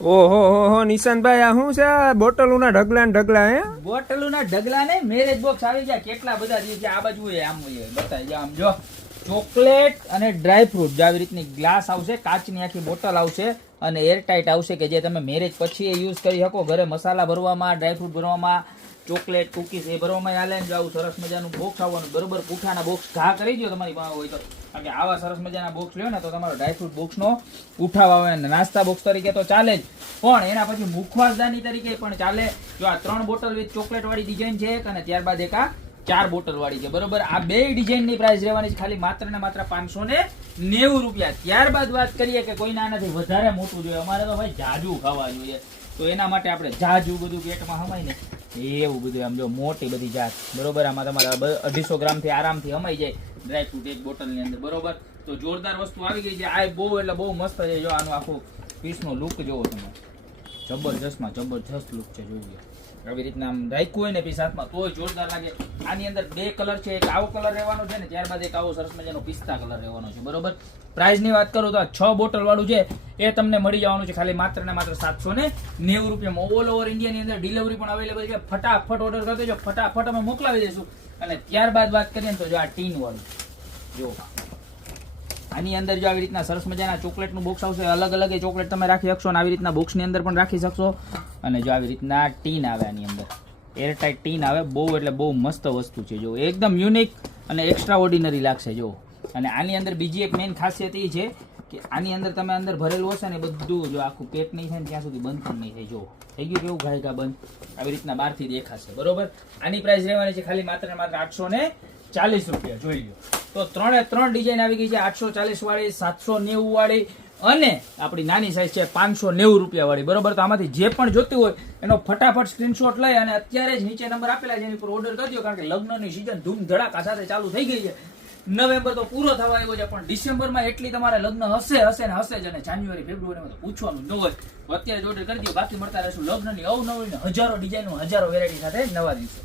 ઓહો હો નિશાંતભાઈ, આ શું છે? બોટલોના ઢગલા ને ઢગલા હે? બોટલોના ઢગલા ને મેરેજ બોક્સ આવી ગયા. કેટલા બધા દિવસે આ બાજુ આમ બતાવી જા. આમ જો ચોકલેટ અને ડ્રાય ફ્રૂટ આવી રીતની ગ્લાસ આવશે, કાચની આખી બોટલ આવશે અને એરટાઇટ આવશે કે જે તમે મેરેજ પછી યુઝ કરી શકો. ઘરે મસાલા ભરવામાં, ડ્રાય ફ્રૂટ ભરવામાં, ચોકલેટ કુકીઝ એ ભરવામાં હાલે ને. આવું સરસ મજાનું બોક્સ આવવાનું. બરોબર પૂઠાના બોક્સ ઘા કરી દો તમારી પાસે હોય તો. કારણ કે આવા સરસ મજાના બોક્સ લ્યો ને તો તમારો ડ્રાય ફ્રૂટ બોક્સનો ઉઠાવ આવે ને નાસ્તા બોક્સ તરીકે તો ચાલે જ, પણ એના પછી મુખવાસદાની તરીકે પણ ચાલે. જો આ 3 બોટલ વિથ ચોકલેટ વાળી ડિઝાઇન છે અને ત્યારબાદ એક આ 4 બોટલ વાળી છે. બરોબર, આ બે ડિઝાઇન ની પ્રાઇસ રહેવાની છે ખાલી માત્ર ને માત્ર 590 રૂપિયા. ત્યારબાદ વાત કરીએ કે કોઈને આનાથી વધારે મોટું જોઈએ, અમારે તો ભાઈ જાજુ ખાવા જોઈએ, તો એના માટે આપણે જાજુ બધું પેટમાં હમાય ને એવું બધું આમ જો મોટી બધી જાત. બરોબર, આમાં તમારા 250 ગ્રામ થી આરામથી હમાઈ જાય ડ્રાય ફ્રૂટ એક બોટલ ની અંદર. બરોબર, તો જોરદાર વસ્તુ આવી ગઈ છે. આ બહુ એટલે બહુ મસ્ત છે. જો આનું આખું પીસ નો લુક જોવો તમે, જબરજસ્તમાં જબરજસ્ત લુક છે. જોઈએ આવી રીતના આમ રાખ્યું હોય ને પીસ હાથમાં તોય જોરદાર લાગે. આની અંદર 2 કલર છે, એક આવો કલર રહેવાનો છે ને ત્યારબાદ એક આવો સરસ મજાનો પિસ્તા કલર રહેવાનો છે. બરોબર, પ્રાઇસ ની વાત કરું તો આ 6 બોટલ વાળું છે એ તમને મળી જવાનું છે ખાલી માત્ર ને માત્ર 790 રૂપિયામાં. ઓલ ઓવર ઇન્ડિયા ની અંદર ડિલિવરી પણ અવેલેબલ છે. ફટાફટ ઓર્ડર કરી દેજો, ફટાફટ અમે મોકલાવી દઈશું. અને ત્યારબાદ વાત કરીએ ને તો જો આ ટીન વાળું જો આની અંદર જો આવી રીતના સરસ મજાના ચોકલેટનું બોક્સ આવશે. અલગ અલગ એ ચોકલેટ તમે રાખી શકશો અને આવી રીતના બોક્સની અંદર પણ રાખી શકશો. અને જો આવી રીતના ટીન આવે, આની અંદર એરટાઇટ ટીન આવે. બહુ એટલે બહુ મસ્ત વસ્તુ છે. જો એકદમ યુનિક અને એક્સ્ટ્રા ઓર્ડિનરી લાગશે. જો અને આની અંદર બીજી એક મેઇન ખાસિયત એ છે કે આની અંદર તમે અંદર ભરેલું હશે ને બધું જો આખું પેક નહીં થાય ને ત્યાં સુધી બંધ પણ નહીં થાય. જો થઈ ગયું કેવું ઘાયકા બંધ આવી રીતના બહારથી દેખાશે. બરોબર, આની પ્રાઇસ રહેવાની છે ખાલી માત્ર ને માત્ર 840 રૂપિયા. જોઈ લો તો 3 ડિઝાઇન આવી ગઈ છે. 840 વાળી, 790 વાળી અને આપણી નાની સાઈઝ છે 590 રૂપિયા વાળી. બરોબર, તો આમાંથી જે પણ જોતી હોય એનો ફટાફટ સ્ક્રીનશોટ લઈ અને અત્યારે જ નીચે નંબર આપેલા છે એની પર ઓર્ડર કરી દો. કારણ કે લગ્નની સિઝન ધૂમ ધડાકા સાથે ચાલુ થઈ ગઈ છે. નવેમ્બર તો પૂરો થવા આવ્યો છે, પણ ડિસેમ્બરમાં એટલી તમારે લગ્ન હશે ને હશે જ. અને જાન્યુઆરી ફેબ્રુઆરીમાં તો પૂછવાનું ન હોય. અત્યારે જ ઓર્ડર કરી દો, બાકી મળતા રહેશું લગ્નની અવનવી હજારો ડિઝાઇનો, હજારો વેરાયટી સાથે નવા દિવસે.